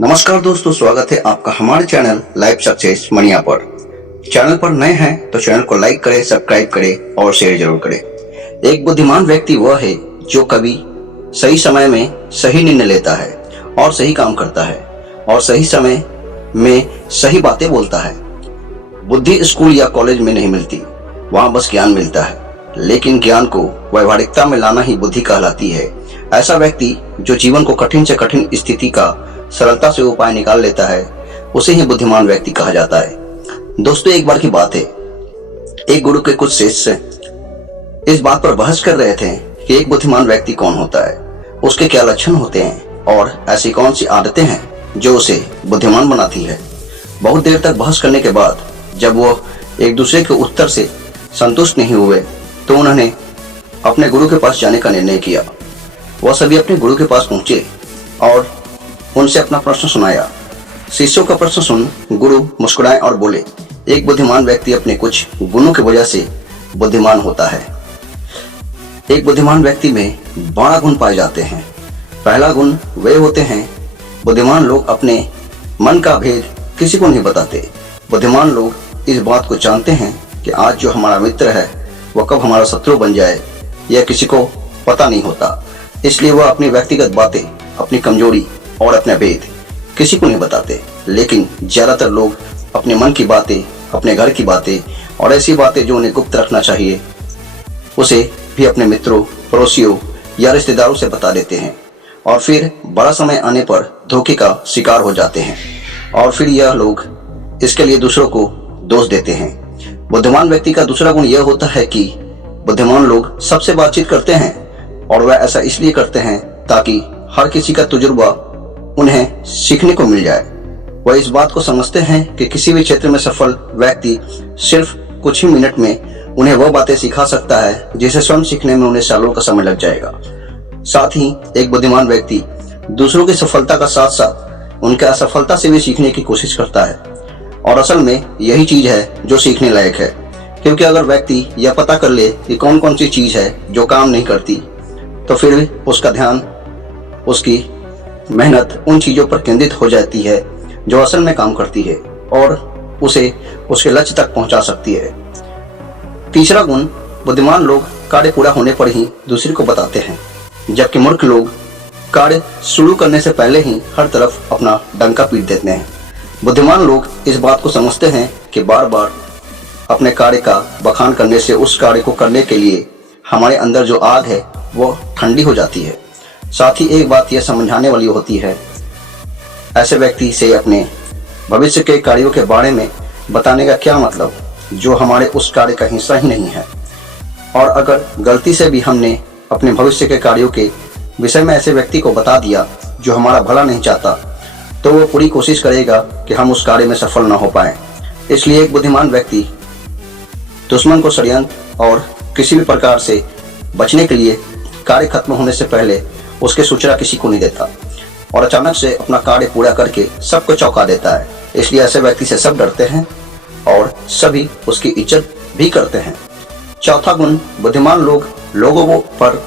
नमस्कार दोस्तों, स्वागत है आपका हमारे चैनल लाइफ सक्सेस मनिया पर। चैनल पर नए हैं तो चैनल को लाइक करें, सब्सक्राइब करें और शेयर जरूर करें। एक बुद्धिमान व्यक्ति वह है जो कभी सही समय में सही निर्णय लेता है और सही काम करता है और सही समय में सही बातें बोलता है। बुद्धि स्कूल या कॉलेज में नहीं मिलती, वहाँ बस ज्ञान मिलता है, लेकिन ज्ञान को व्यवहारिकता में लाना ही बुद्धि कहलाती है। ऐसा व्यक्ति जो जीवन को कठिन से कठिन स्थिति का सरलता से उपाय निकाल लेता है, उसे ही बुद्धिमान व्यक्ति कहा जाता है। दोस्तों, एक बार की बात है, एक गुरु के कुछ शिष्य इस बात पर बहस कर रहे थे कि एक बुद्धिमान व्यक्ति कौन होता है, उसके क्या लक्षण होते हैं और ऐसी कौन सी आदतें हैं जो उसे बुद्धिमान बनाती है। बहुत देर तक बहस करने के बाद जब वो एक दूसरे के उत्तर से संतुष्ट नहीं हुए तो उन्होंने अपने गुरु के पास जाने का निर्णय किया। वह सभी अपने गुरु के पास पहुंचे और उनसे अपना प्रश्न सुनाया। शिष्यों का प्रश्न सुन गुरु मुस्कुराए और बोले, एक बुद्धिमान व्यक्ति अपने कुछ गुणों की वजह से बुद्धिमान होता है। एक बुद्धिमान व्यक्ति में 12 गुण पाए जाते हैं। पहला गुण वे होते हैं, बुद्धिमान लोग अपने मन का भेद किसी को नहीं बताते। बुद्धिमान लोग इस बात को जानते हैं कि आज जो हमारा मित्र है वह कब हमारा शत्रु बन जाए, यह किसी को पता नहीं होता। इसलिए वह अपनी व्यक्तिगत बातें, अपनी कमजोरी और अपने भेद किसी को नहीं बताते। लेकिन ज्यादातर लोग अपने मन की बातें, अपने घर की बातें और ऐसी बातें जो उन्हें गुप्त रखना चाहिए, उसे भी अपने मित्रों, पड़ोसियों या रिश्तेदारों से बता देते हैं और फिर बड़ा समय आने पर धोखे का शिकार हो जाते हैं और फिर यह लोग इसके लिए दूसरों को दोष देते हैं। बुद्धिमान व्यक्ति का दूसरा गुण यह होता है कि बुद्धिमान लोग सबसे बातचीत करते हैं और वह ऐसा इसलिए करते हैं ताकि हर किसी का तजुर्बा उन्हें सीखने को मिल जाए। वह इस बात को समझते हैं कि किसी भी क्षेत्र में सफल व्यक्ति सिर्फ कुछ ही मिनट में उन्हें वह बातें सिखा सकता है जिसे स्वयं सीखने में उन्हें सालों का समय लग जाएगा। साथ ही एक बुद्धिमान व्यक्ति दूसरों की सफलता का साथ साथ उनके असफलता से भी सीखने की कोशिश करता है और असल में यही चीज है जो सीखने लायक है। क्योंकि अगर व्यक्ति यह पता कर ले कि कौन कौन सी चीज है जो काम नहीं करती, तो फिर उसका ध्यान, उसकी मेहनत उन चीजों पर केंद्रित हो जाती है जो असल में काम करती है और उसे उसके लक्ष्य तक पहुंचा सकती है। तीसरा गुण, बुद्धिमान लोग कार्य पूरा होने पर ही दूसरे को बताते हैं, जबकि मूर्ख लोग कार्य शुरू करने से पहले ही हर तरफ अपना डंका पीट देते हैं। बुद्धिमान लोग इस बात को समझते हैं कि बार बार अपने कार्य का बखान करने से उस कार्य को करने के लिए हमारे अंदर जो आग है वो ठंडी हो जाती है। साथ ही एक बात यह समझाने वाली होती है, ऐसे व्यक्ति से अपने भविष्य के कार्यों के बारे में बताने का क्या मतलब, जो हमारे उस कार्य का हिस्सा ही नहीं है। और अगर गलती से भी हमने अपने भविष्य के कार्यों के विषय में ऐसे व्यक्ति को बता दिया जो हमारा भला नहीं चाहता, तो वो पूरी कोशिश करेगा कि हम उस कार्य में सफल न हो पाए। इसलिए एक बुद्धिमान व्यक्ति दुश्मन को षड्यंत्र और किसी भी प्रकार से बचने के लिए कार्य खत्म होने से पहले उसके सूचना किसी को नहीं देता और अचानक से अपना कार्य पूरा करके सबको चौंका देता है। इसलिए ऐसे व्यक्ति से सब डरते हैं और सभी उसकी इज्जत भी करते हैं। चौथा गुण, बुद्धिमान लोग लोगों पर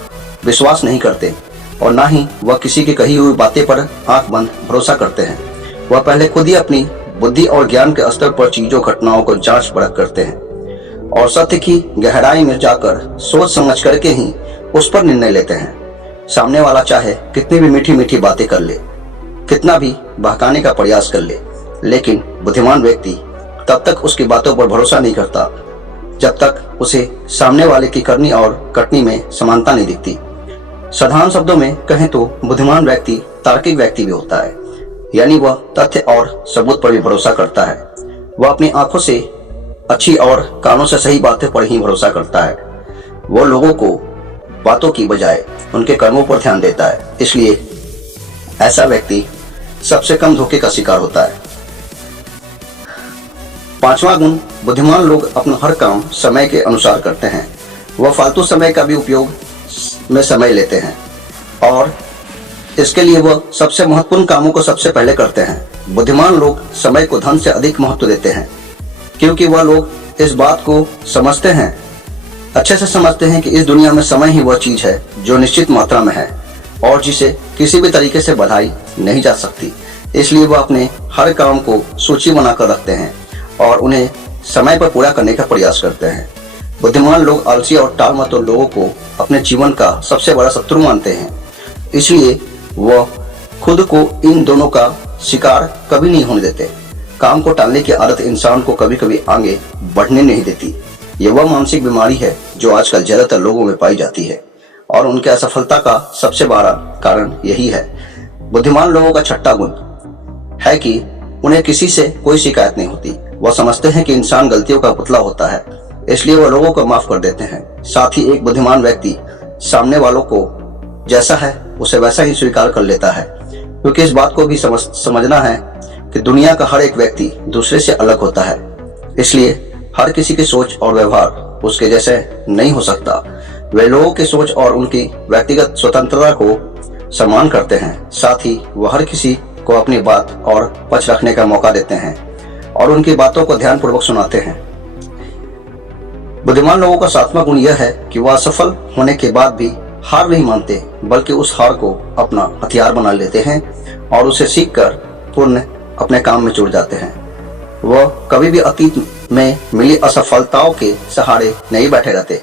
विश्वास नहीं करते और ना ही वह किसी की कही हुई बातें पर आंख बंद भरोसा करते हैं। वह पहले खुद ही अपनी बुद्धि और ज्ञान के स्तर पर चीजों, घटनाओं को जांच परख करते हैं और सत्य की गहराई में जाकर सोच समझ करके ही उस पर निर्णय लेते हैं। सामने वाला चाहे कितनी भी मीठी मीठी बातें कर ले, कितना भी बहकाने का प्रयास कर ले, लेकिन बुद्धिमान व्यक्ति तब तक उसकी बातों पर भरोसा नहीं करता जब तक उसे सामने वाले की करनी और कटनी में समानता नहीं दिखती। साधारण शब्दों में कहें तो बुद्धिमान व्यक्ति तार्किक व्यक्ति भी होता है, यानी वह तथ्य और सबूत पर भी भरोसा करता है। वह अपनी आंखों से अच्छी और कानों से सही बातें पर ही भरोसा करता है। वो लोगों को बातों की बजाय उनके कर्मों पर ध्यान देता है। इसलिए ऐसा व्यक्ति सबसे कम धोखे का शिकार होता है। पांचवा गुण, बुद्धिमान लोग अपना हर काम समय के अनुसार करते हैं। वह फालतू समय का भी उपयोग में समय लेते हैं और इसके लिए वह सबसे महत्वपूर्ण कामों को सबसे पहले करते हैं। बुद्धिमान लोग समय को धन से अधिक महत्व देते हैं क्योंकि वह लोग इस बात को समझते हैं, अच्छे से समझते हैं कि इस दुनिया में समय ही वह चीज है जो निश्चित मात्रा में है और जिसे किसी भी तरीके से बढ़ाई नहीं जा सकती। इसलिए वह अपने हर काम को सूची बनाकर रखते हैं और उन्हें समय पर पूरा करने का प्रयास करते हैं। बुद्धिमान लोग आलसी और टालमटोल लोगों को अपने जीवन का सबसे बड़ा शत्रु मानते हैं, इसलिए वह खुद को इन दोनों का शिकार कभी नहीं होने देते। काम को टालने की आदत इंसान को कभी कभी आगे बढ़ने नहीं देती। यह वह मानसिक बीमारी है जो आजकल ज्यादातर लोगों में पाई जाती है और उनके असफलता का सबसे बड़ा कारण यही है। बुद्धिमान लोगों का छठा गुण है कि उन्हें किसी से कोई शिकायत नहीं होती। वह समझते हैं कि इंसान गलतियों का पुतला होता है, इसलिए वह लोगों को माफ कर देते हैं। साथ ही एक बुद्धिमान व्यक्ति सामने वालों को जैसा है उसे वैसा ही स्वीकार कर लेता है, क्योंकि इस बात को भी समझना है कि दुनिया का हर एक व्यक्ति दूसरे से अलग होता है, इसलिए हर किसी की सोच और व्यवहार उसके जैसे नहीं हो सकता। वे लोगों की सोच और उनकी व्यक्तिगत स्वतंत्रता को सम्मान करते हैं। साथ ही वह हर किसी को अपनी बात और पक्ष रखने का मौका देते हैं और उनकी बातों को ध्यानपूर्वक सुनाते हैं। बुद्धिमान लोगों का सातवां गुण यह है कि वह असफल होने के बाद भी हार नहीं मानते, बल्कि उस हार को अपना हथियार बना लेते हैं और उसे सीखकर पूर्ण अपने काम में जुड़ जाते हैं। वह कभी भी अतीत में मिली असफलताओं के सहारे नहीं बैठे रहते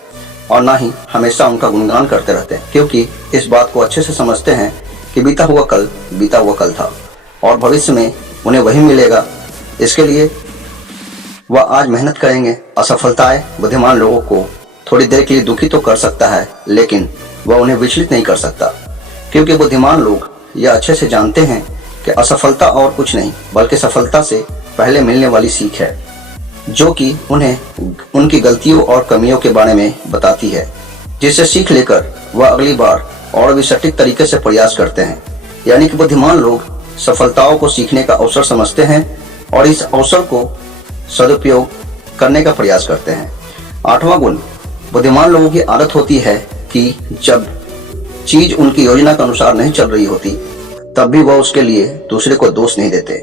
और न ही हमेशा उनका गुणगान करते रहते हैं, क्योंकि इस बात को अच्छे से समझते हैं कि बीता हुआ कल था और भविष्य में उन्हें वही मिलेगा। इसके लिए वह आज मेहनत करेंगे। असफलताएं बुद्धिमान लोगों को थोड़ी देर के लिए दुखी तो कर सकता है, लेकिन वह उन्हें विचलित नहीं कर सकता, क्योंकि बुद्धिमान लोग यह अच्छे से जानते हैं कि असफलता और कुछ नहीं बल्कि सफलता से पहले मिलने वाली सीख है, जो कि उन्हें उनकी गलतियों और कमियों के बारे में बताती है, जिससे सीख लेकर वह अगली बार और भी सटीक तरीके से प्रयास करते हैं। यानी कि बुद्धिमान लोग सफलताओं को सीखने का अवसर समझते हैं और इस अवसर को सदुपयोग करने का प्रयास करते हैं। आठवां गुण, बुद्धिमान लोगों की आदत होती है कि जब चीज उनकी योजना के अनुसार नहीं चल रही होती, तब भी वह उसके लिए दूसरे को दोष नहीं देते,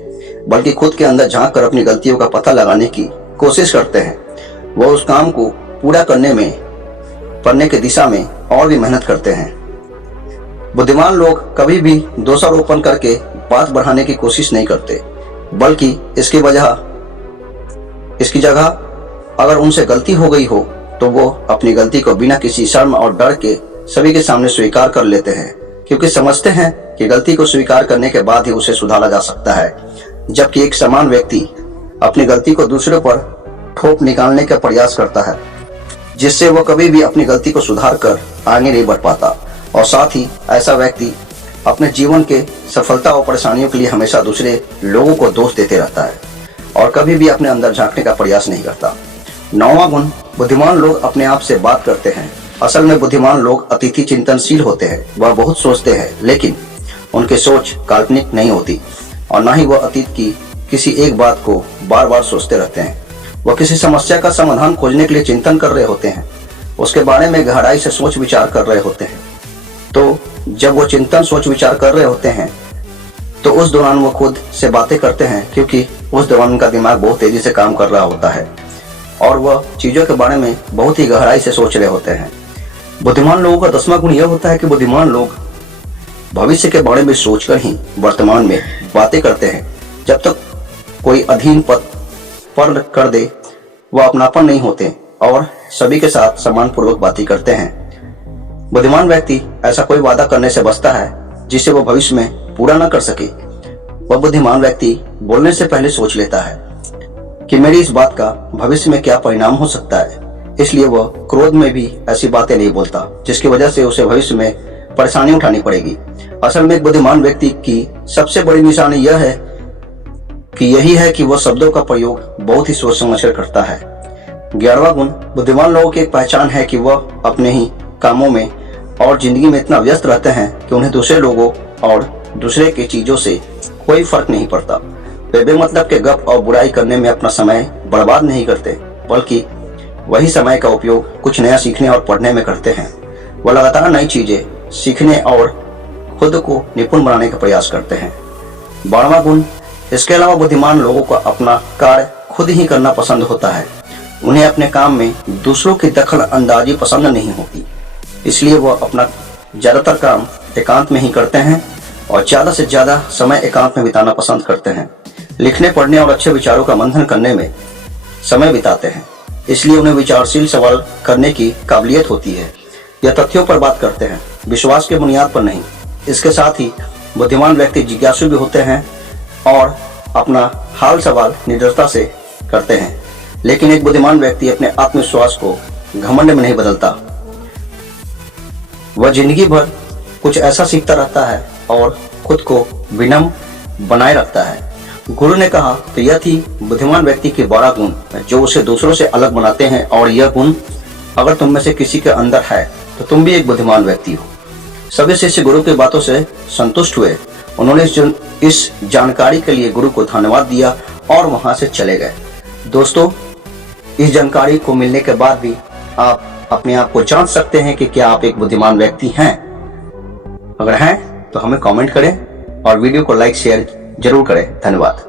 बल्कि खुद के अंदर झांक कर अपनी गलतियों का पता लगाने की कोशिश करते हैं। वह उस काम को पूरा करने की दिशा में और भी मेहनत करते हैं। बुद्धिमान लोग कभी भी दोषारोपण करके बात बढ़ाने की कोशिश नहीं करते, बल्कि इसकी जगह अगर उनसे गलती हो गई हो तो वो अपनी गलती को बिना किसी शर्म और डर के सभी के सामने स्वीकार कर लेते हैं, क्योंकि समझते हैं कि गलती को स्वीकार करने के बाद ही उसे सुधारा जा सकता है। जबकि एक समान व्यक्ति अपनी गलती को दूसरों पर थोप निकालने का प्रयास करता है, जिससे वह कभी भी अपनी गलती को सुधार कर आगे नहीं बढ़ पाता। और साथ ही ऐसा व्यक्ति अपने जीवन के सफलता और परेशानियों के लिए हमेशा दूसरे लोगों को दोष देते रहता है और कभी भी अपने अंदर झांकने का प्रयास नहीं करता। नौवां गुण, बुद्धिमान लोग अपने आप से बात करते हैं। असल में बुद्धिमान लोग अतिथि चिंतनशील होते हैं। वह बहुत सोचते हैं, लेकिन उनकी सोच काल्पनिक नहीं होती और न ही वह अतीत की किसी एक बात को बार बार सोचते रहते हैं। वह किसी समस्या का समाधान खोजने के लिए चिंतन कर रहे होते हैं, उसके बारे में गहराई से सोच विचार कर रहे होते हैं। तो जब वो चिंतन सोच विचार कर रहे होते हैं तो उस दौरान वो खुद से बातें करते हैं, क्योंकि उस दौरान उनका दिमाग बहुत तेजी से काम कर रहा होता है और वह चीजों के बारे में बहुत ही गहराई से सोच रहे होते हैं। बुद्धिमान लोगों का 10वां गुण यह होता है कि बुद्धिमान लोग भविष्य के बारे में सोचकर ही वर्तमान में बातें करते हैं। जब तक कोई अधीन पद पर कर दे, वह अपनापन नहीं होते और सभी के साथ सम्मान पूर्वक बातें करते हैं। बुद्धिमान व्यक्ति ऐसा कोई वादा करने से बचता है जिसे वह भविष्य में पूरा न कर सके। वह बुद्धिमान व्यक्ति बोलने से पहले सोच लेता है कि मेरी इस बात का भविष्य में क्या परिणाम हो सकता है, इसलिए वह क्रोध में भी ऐसी बातें नहीं बोलता जिसकी वजह से उसे भविष्य में परेशानी उठानी पड़ेगी। असल में एक बुद्धिमान व्यक्ति की सबसे बड़ी निशानी यह है कि वह शब्दों का प्रयोग बहुत ही सोच समझ कर करता है। 11वां गुण, बुद्धिमान लोगों की एक पहचान है कि वह अपने ही कामों में और जिंदगी में इतना व्यस्त रहते हैं कि उन्हें दूसरे लोगों और दूसरे की चीजों से कोई फर्क नहीं पड़ता। वे बेमतलब के गप और बुराई करने में अपना समय बर्बाद नहीं करते, बल्कि वही समय का उपयोग कुछ नया सीखने और पढ़ने में करते हैं। वह लगातार नई चीजें सीखने और खुद को निपुण बनाने का प्रयास करते हैं। 12वां गुण, इसके अलावा बुद्धिमान लोगों को अपना कार्य खुद ही करना पसंद होता है। उन्हें अपने काम में दूसरों की दखल अंदाजी पसंद नहीं होती, इसलिए वह अपना ज्यादातर काम एकांत में ही करते हैं और ज़्यादा से ज़्यादा समय एकांत में बिताना पसंद करते हैं। लिखने, पढ़ने और अच्छे विचारों का मंथन करने में समय बिताते हैं, इसलिए उन्हें विचारशील सवाल करने की काबिलियत होती है। यह तथ्यों पर बात करते हैं, विश्वास के बुनियाद पर नहीं। इसके साथ ही बुद्धिमान व्यक्ति जिज्ञासु भी होते हैं और अपना हाल सवाल निडरता से करते हैं। लेकिन एक बुद्धिमान व्यक्ति अपने आत्मविश्वास को घमंड में नहीं बदलता। वह जिंदगी भर कुछ ऐसा सीखता रहता है और खुद को विनम्र बनाए रखता है। गुरु ने कहा तो यह थी बुद्धिमान व्यक्ति के 12 गुण जो उसे दूसरों से अलग बनाते हैं, और यह गुण अगर तुम में से किसी के अंदर है तो तुम भी एक बुद्धिमान व्यक्ति हो। सभी शिष्य गुरु की बातों से संतुष्ट हुए। उन्होंने इस जानकारी के लिए गुरु को धन्यवाद दिया और वहां से चले गए। दोस्तों, इस जानकारी को मिलने के बाद भी आप अपने आप को जांच सकते हैं कि क्या आप एक बुद्धिमान व्यक्ति हैं। अगर हैं तो हमें कमेंट करें और वीडियो को लाइक शेयर जरूर करें। धन्यवाद।